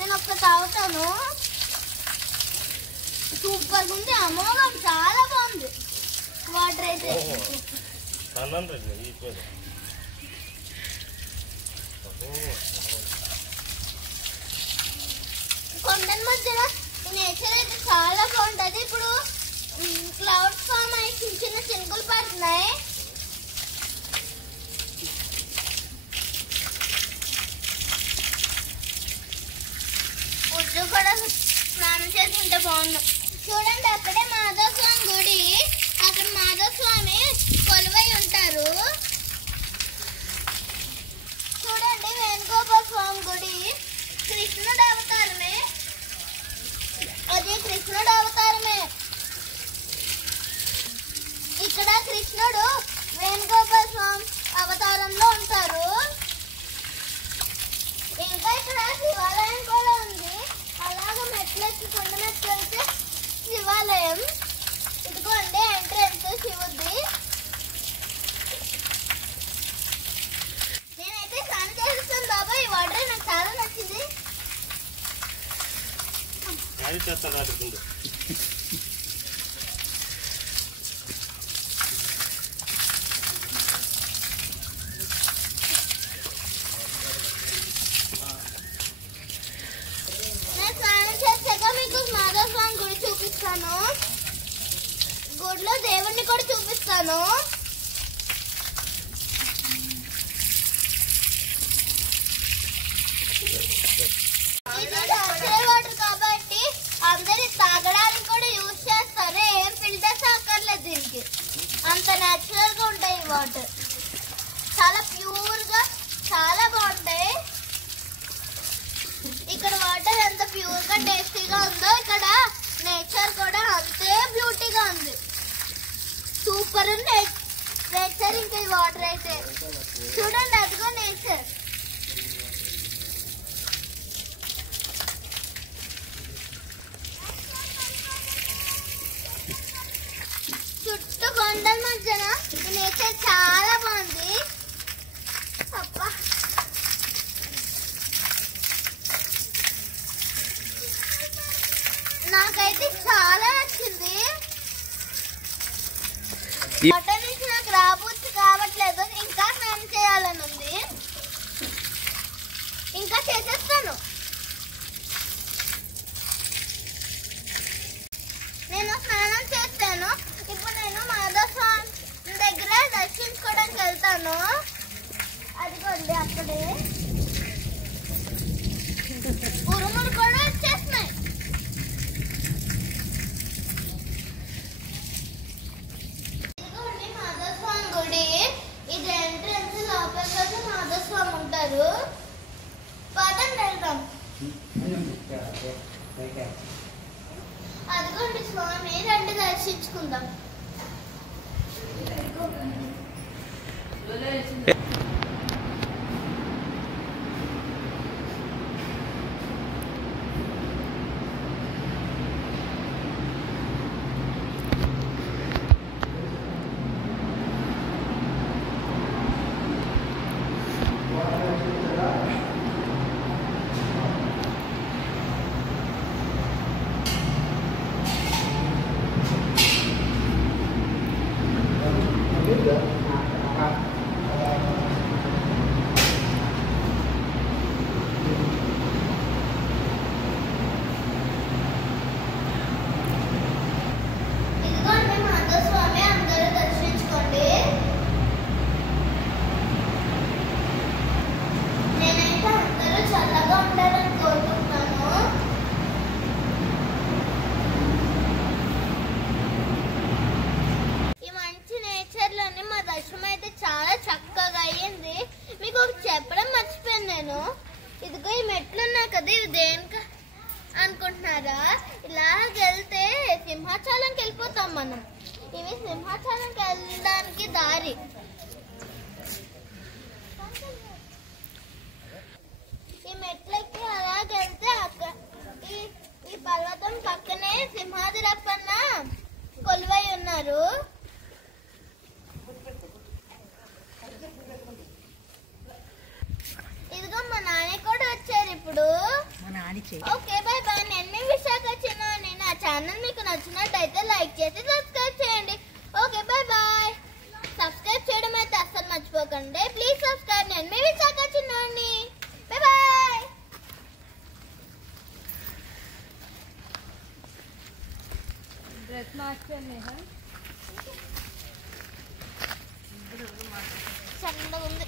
నేను ఒక్క తాగుతాను. సూపర్ ఉంది, అమోఘం, చాలా బాగుంది వాటర్ అయితే. కొండల మధ్యలో ఈ నేచర్ అయితే చాలా బాగుంటది. ఇప్పుడు క్లౌడ్ ఫామ్ అయి చిన్న చిన్న చినుకులు పడుతున్నాయి. ఉద్దు కూడా స్నానం చేసుకుంటే బాగుండు. చూడండి అక్కడే మాధవ స్వామి గుడి, అక్కడ మాధవ స్వామి కొలువై ఉంటారు. చూడండి వేణుగోపాల స్వామి గుడి, కృష్ణుడు అవతారమే, అది కృష్ణుడు అవతారమే. ఇక్కడ కృష్ణుడు వేణుగోపాల స్వామి అవతారంలో ఉంటారు. ఇంకా ఇక్కడ శివాలయం కూడా ఉంది. అలాగే మెట్లెక్కి కొండ మెట్లు అయితే శివాలయం. ఇదిగోండి ఎంట్రెన్స్ శివుద్ది. నేనైతే స్నానం చేస్తాను బాబా. ఈ వాటర్ నాకు చాలా నచ్చింది. చూపిస్తాను, గుడిలో దేవుణ్ణి కూడా చూపిస్తాను. ఇది నేచురల్ వాటర్ కాబట్టి అందరి తాగడానికి కూడా యూజ్ చేస్తారు. ఏం ఫిల్టర్స్ అక్కర్లేదు దీనికి, అంత నేచురల్ గా ఉంటాయి ఈ వాటర్. చాలా ప్యూర్ గా చాలా బాగుంటాయి. ఇక్కడ వాటర్ ఎంత ప్యూర్ గా టేస్టీగా ఉందో ఇక్కడ నేచర్ కూడా అంతే బ్యూటీగా ఉంది. సూపర్ ఉంది నేచర్. ఇంకా ఈ వాటర్ అయితే చూడండి, అదిగో నేచర్. చుట్టూ కొండల మధ్యన ఈ నేచర్ చాలా బాగుంది. అబ్బా, నాకైతే చాలా నచ్చింది. వాటర్ నుంచి నాకు రాబోతు కావట్లేదు. ఇంకా స్నానం చేయాలని ఉంది, ఇంకా చేసేస్తాను. నేను స్నానం చేస్తాను. ఇప్పుడు నేను మాధవ స్వామి దగ్గర దర్శించుకోవడానికి వెళ్తాను. అదిగోండి అక్కడే ఉరుములు కూడా వచ్చేస్తున్నాయి. ఇది ఎంట్రన్స్, లోపలికి మాధవ స్వామి ఉంటారు. పదండి వెళ్దాం. అదిగోండి స్వామి, రండి దర్శించుకుందాం. దర్శనం అయితే చాలా చక్కగా అయ్యింది. మీకు ఒకటి చెప్పడం మర్చిపోయాను నేను. ఇదిగో ఈ మెట్లు ఉన్నాయి కదా, ఇవి దేనికి అనుకుంటున్నారా? ఇలాగెళ్తే సింహాచలంకి వెళ్ళిపోతాం మనం. ఇవి సింహాచలంకి వెళ్ళడానికి దారి. ఈ మెట్లకి అలాగెళ్తే అక్కడ ఈ పర్వతం పక్కనే సింహాద్రప్పన్న కొలువై ఉన్నారు. ఇదిగో మా నాన్న కూడా వచ్చారు ఇప్పుడు. మా నాన్న ఛానల్ మీకు నచ్చినట్టయితే లైక్ చేసి సబ్స్క్రైబ్ చేయండి. Okay, bye bye. సబ్స్క్రైబ్ చేయడం అయితే అస్సలు మర్చిపోకండి. Please subscribe. నేను మీ విశాఖ చిన్నోడిని. Bye bye. డ్రెస్ మార్చండి. చల్లగా ఉంది.